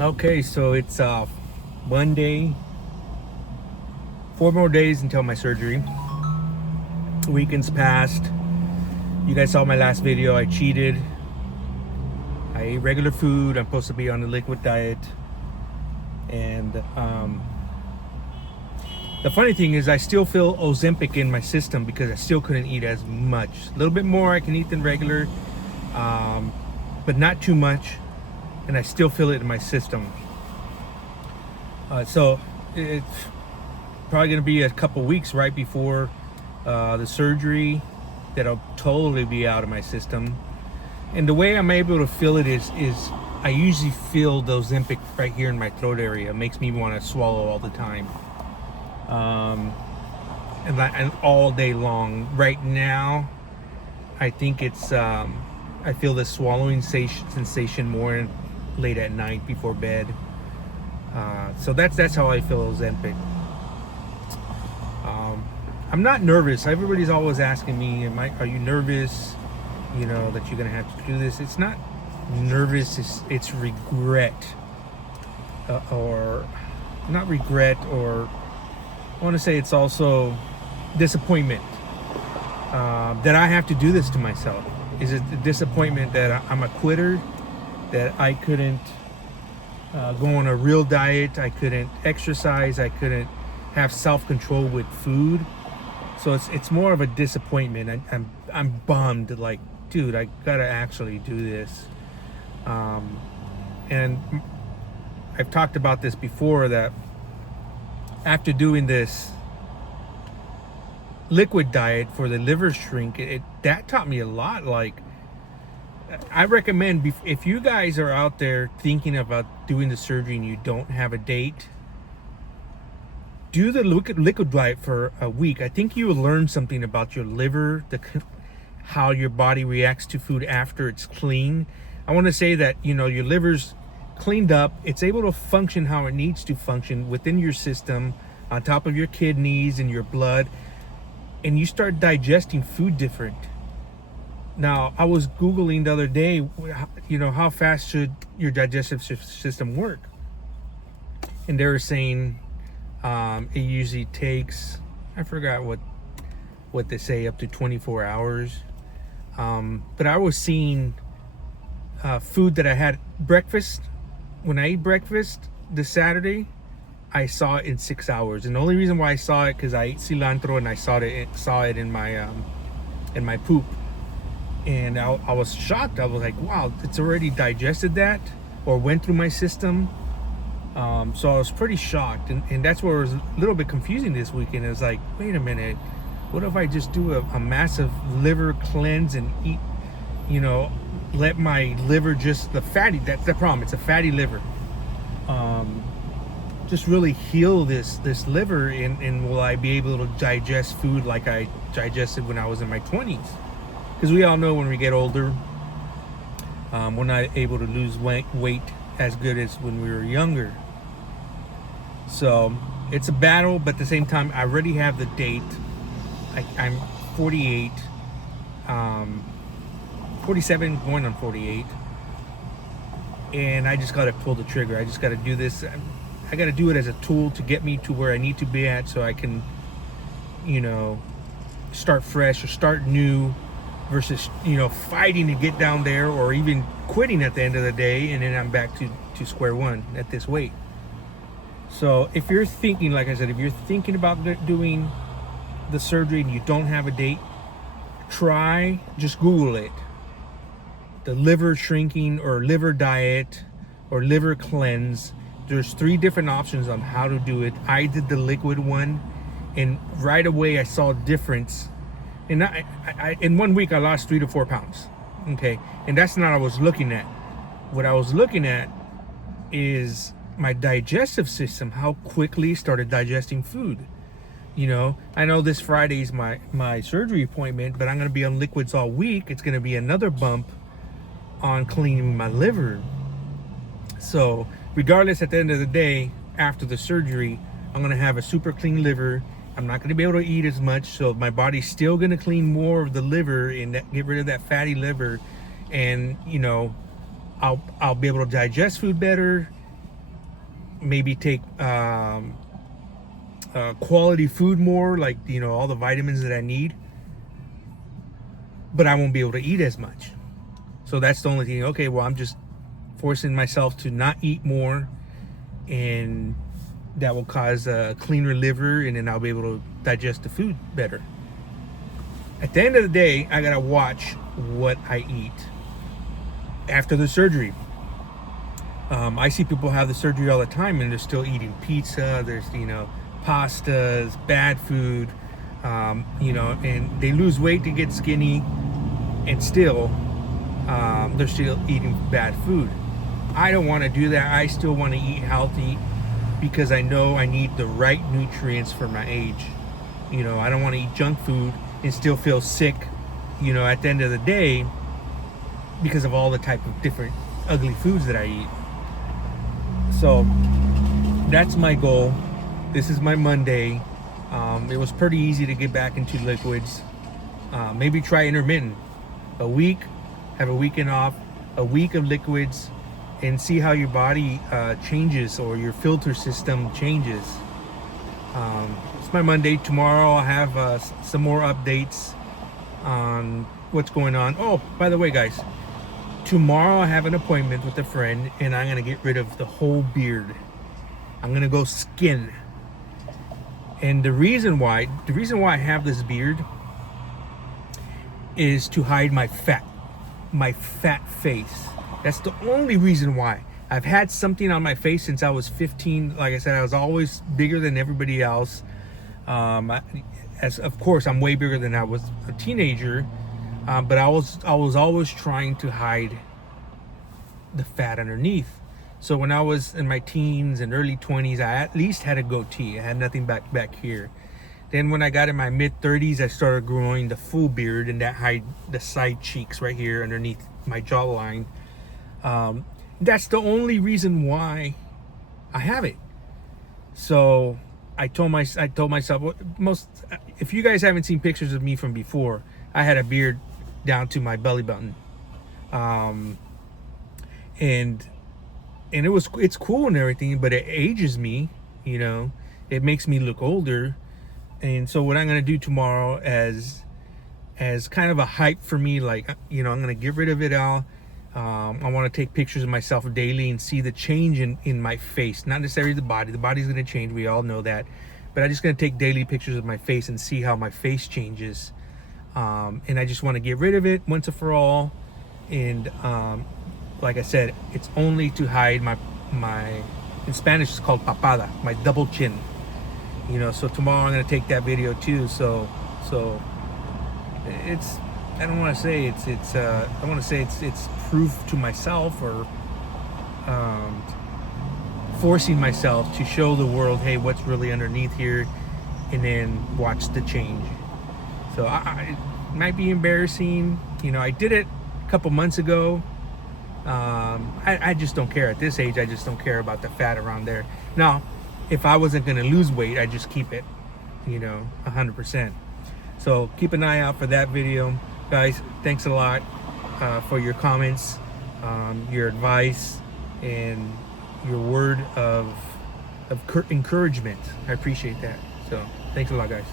Okay, so it's Monday. 4 more days until my surgery. Weekend's passed. You guys saw my last video. I cheated. I ate regular food. I'm supposed to be on the liquid diet. And the funny thing is I still feel Ozempic in my system because I still couldn't eat as much. A little bit more I can eat than regular, but not too much. And I still feel it in my system. So it's probably going to be a couple weeks right before the surgery that I'll totally be out of my system. And the way I'm able to feel it is I usually feel the Ozempic right here in my throat area. It makes me want to swallow all the time, and all day long. Right now, I think it's I feel the swallowing sensation more late at night before bed. So that's how I feel Ozempic. I'm not nervous. Everybody's always asking me, are you nervous, that you're gonna have to do this? It's not nervous, it's regret, or not regret, or I want to say it's also disappointment, that I have to do this to myself. Is it a disappointment that I'm a quitter, that I couldn't go on a real diet, I couldn't exercise, I couldn't have self-control with food? So it's more of a disappointment. I'm bummed, like, dude, I gotta actually do this. And I've talked about this before, that after doing this liquid diet for the liver shrink, that taught me a lot. Like, I recommend, if you guys are out there thinking about doing the surgery and you don't have a date, do the liquid diet for a week. I think you will learn something about your liver, how your body reacts to food after it's clean. I want to say that, your liver's cleaned up. It's able to function how it needs to function within your system, on top of your kidneys and your blood, and you start digesting food different. Now, I was Googling the other day, how fast should your digestive system work? And they were saying it usually takes, I forgot what they say, up to 24 hours. But I was seeing food that I had breakfast. When I ate breakfast this Saturday, I saw it in 6 hours. And the only reason why I saw it, because I ate cilantro and I saw it in my poop. And I was shocked. I was like, wow, it's already digested that, or went through my system. So I was pretty shocked, and that's where it was a little bit confusing this weekend. It was like, wait a minute, what if I just do a massive liver cleanse and eat, let my liver just, that's the problem, it's a fatty liver, just really heal this liver, and will I be able to digest food like I digested when I was in my 20s? Because we all know when we get older, we're not able to lose weight as good as when we were younger. So it's a battle, but at the same time, I already have the date. I'm 48, 47, going on 48, and I just got to pull the trigger. I just got to do this. I got to do it as a tool to get me to where I need to be at, so I can, start fresh or start new, versus, fighting to get down there, or even quitting at the end of the day, and then I'm back to square one at this weight. So if you're thinking, like I said, if you're thinking about doing the surgery and you don't have a date, just Google it. The liver shrinking or liver diet or liver cleanse. There's 3 different options on how to do it. I did the liquid one, and right away I saw a difference. And I in 1 week I lost 3 to 4 pounds. Okay, and that's not what I was looking at. What I was looking at is my digestive system, how quickly it started digesting food. I know this Friday is my surgery appointment, but I'm going to be on liquids all week. It's going to be another bump on cleaning my liver. So regardless, at the end of the day, after the surgery, I'm going to have a super clean liver. I'm not going to be able to eat as much, so my body's still going to clean more of the liver and get rid of that fatty liver, and I'll be able to digest food better, maybe take quality food more, like, you know, all the vitamins that I need, but I won't be able to eat as much. So that's the only thing. Okay, well, I'm just forcing myself to not eat more, and that will cause a cleaner liver, and then I'll be able to digest the food better. At the end of the day, I gotta watch what I eat after the surgery. I see people have the surgery all the time and they're still eating pizza. There's, you know, pastas, bad food, you know, and they lose weight to get skinny, and still they're still eating bad food. I don't want to do that. I still want to eat healthy because I know I need the right nutrients for my age. You know, I don't want to eat junk food and still feel sick, you know, at the end of the day, because of all the type of different ugly foods that I eat. So that's my goal. This is my Monday. It was pretty easy to get back into liquids. Maybe try intermittent. A week, have a weekend off, a week of liquids, and see how your body changes, or your filter system changes. It's my Monday. Tomorrow I'll have some more updates on what's going on. Oh, by the way, guys, tomorrow I have an appointment with a friend, and I'm gonna get rid of the whole beard. I'm gonna go skin. And the reason why I have this beard is to hide my fat face. That's the only reason why. I've had something on my face since I was 15. Like I said, I was always bigger than everybody else. As of course, I'm way bigger than I was a teenager. But I was always trying to hide the fat underneath. So when I was in my teens and early 20s, I at least had a goatee. I had nothing back here. Then when I got in my mid 30s, I started growing the full beard, and that hide the side cheeks right here underneath my jawline. That's the only reason why I have it. So I told myself, if you guys haven't seen pictures of me from before, I had a beard down to my belly button, and it's cool and everything, but it ages me, you know. It makes me look older. And so what I'm gonna do tomorrow as kind of a hype for me, like, you know, I'm gonna get rid of it all. I want to take pictures of myself daily and see the change in my face, not necessarily the body. The body's gonna change, we all know that, but I'm just gonna take daily pictures of my face and see how my face changes. And I just want to get rid of it once and for all. And like I said, it's only to hide my in Spanish it's called papada, my double chin. You know, so tomorrow I'm gonna take that video too. So it's, I don't want to say I want to say it's proof to myself, or forcing myself to show the world, hey, what's really underneath here, and then watch the change. So it might be embarrassing. You know, I did it a couple months ago. I just don't care at this age. I just don't care about the fat around there. Now, if I wasn't going to lose weight, I'd just keep it, you know, 100%. So keep an eye out for that video. Guys, thanks a lot for your comments, your advice, and your word of encouragement. I appreciate that. So thanks a lot, guys.